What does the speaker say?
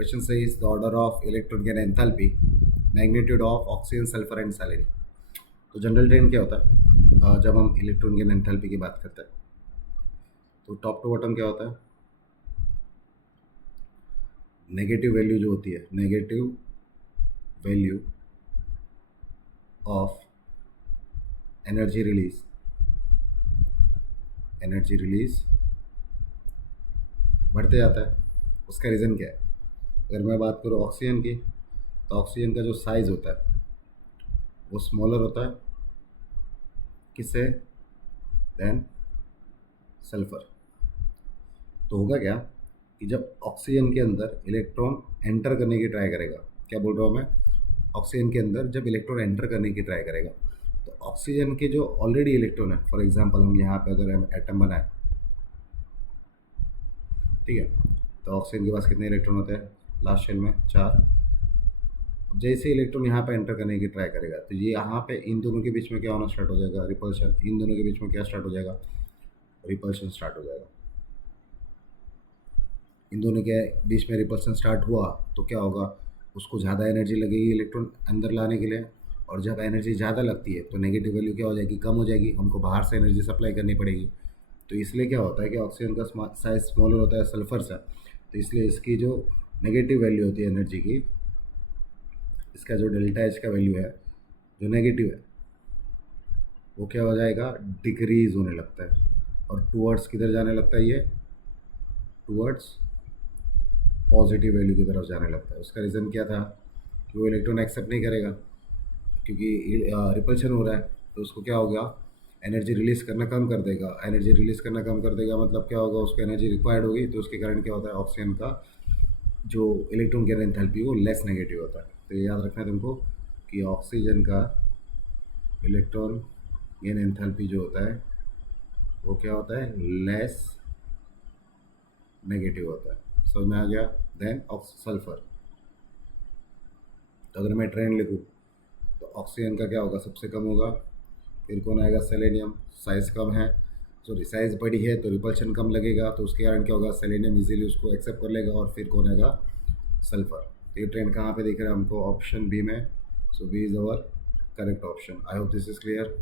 Question says the order of electron gain enthalpy, magnitude of oxygen, sulfur and saline. तो general trend क्या होता है जब हम इलेक्ट्रॉन गेन एंथैल्पी की बात करते हैं? तो टॉप टू बॉटम क्या होता है? नेगेटिव वैल्यू जो होती है, negative value of energy release बढ़ते जाता है। उसका रीज़न क्या है? अगर मैं बात करूँ ऑक्सीजन की, तो ऑक्सीजन का जो साइज़ होता है वो स्मॉलर होता है किससे? Than sulphur. तो होगा क्या कि जब ऑक्सीजन के अंदर इलेक्ट्रॉन एंटर करने की ट्राई करेगा, क्या बोल रहा हूँ मैं, ऑक्सीजन के अंदर जब इलेक्ट्रॉन एंटर करने की ट्राई करेगा तो ऑक्सीजन के जो ऑलरेडी इलेक्ट्रॉन है, फॉर एग्जांपल हम यहाँ पे अगर हम एटम बनाए, ठीक है, तो ऑक्सीजन के पास कितने इलेक्ट्रॉन होते हैं? लास्ट शेल में 4। जैसे इलेक्ट्रॉन यहाँ पे एंटर करने की ट्राई करेगा तो ये यहाँ पे इन दोनों के बीच में क्या होना स्टार्ट हो जाएगा? रिपल्शन। इन दोनों के बीच में क्या स्टार्ट हो जाएगा? रिपल्शन स्टार्ट हो जाएगा। इन दोनों के बीच में रिपल्शन स्टार्ट हुआ तो क्या होगा? उसको ज़्यादा एनर्जी लगेगी इलेक्ट्रॉन अंदर लाने के लिए, और जब एनर्जी ज़्यादा लगती है तो नेगेटिव वैल्यू क्या हो जाएगी? कम हो जाएगी। हमको बाहर से एनर्जी सप्लाई करनी पड़ेगी। तो इसलिए क्या होता है कि ऑक्सीजन का साइज स्मॉलर होता है सल्फर से, तो इसलिए इसकी जो नेगेटिव वैल्यू होती है एनर्जी की, इसका जो डेल्टा एच का वैल्यू है जो नेगेटिव है वो क्या हो जाएगा? डिक्रीज होने लगता है। और टूवर्ड्स किधर जाने लगता है? ये टूवर्ड्स पॉजिटिव वैल्यू की तरफ जाने लगता है। उसका रीज़न क्या था कि वो इलेक्ट्रॉन एक्सेप्ट नहीं करेगा क्योंकि रिपल्शन हो रहा है, तो उसको क्या होगा? एनर्जी रिलीज़ करना कम कर देगा। एनर्जी रिलीज़ करना कम कर देगा मतलब क्या होगा? उसको एनर्जी रिक्वायर्ड होगी, तो उसके कारण क्या होता है? ऑक्सीजन का जो इलेक्ट्रॉन गेन एंथैल्पी वो लेस नेगेटिव होता है। तो ये याद रखना है तुमको कि ऑक्सीजन का इलेक्ट्रॉन गेन एंथैल्पी जो होता है वो क्या होता है? लेस नेगेटिव होता है। समझ में आ गया? Then sulphur. तो अगर मैं ट्रेंड लिखूँ तो ऑक्सीजन का क्या होगा? सबसे कम होगा। फिर कौन आएगा? सेलेनियम। साइज़ कम है, सॉरी साइज़ बड़ी है तो रिपल्शन कम लगेगा, तो उसके कारण क्या होगा? सेलेनियम इजीली उसको एक्सेप्ट कर लेगा। और फिर कौन आएगा? सल्फर। तो ये ट्रेंड कहाँ पे दिख रहा है हमको? ऑप्शन बी में। So B is our correct option. I hope this is clear.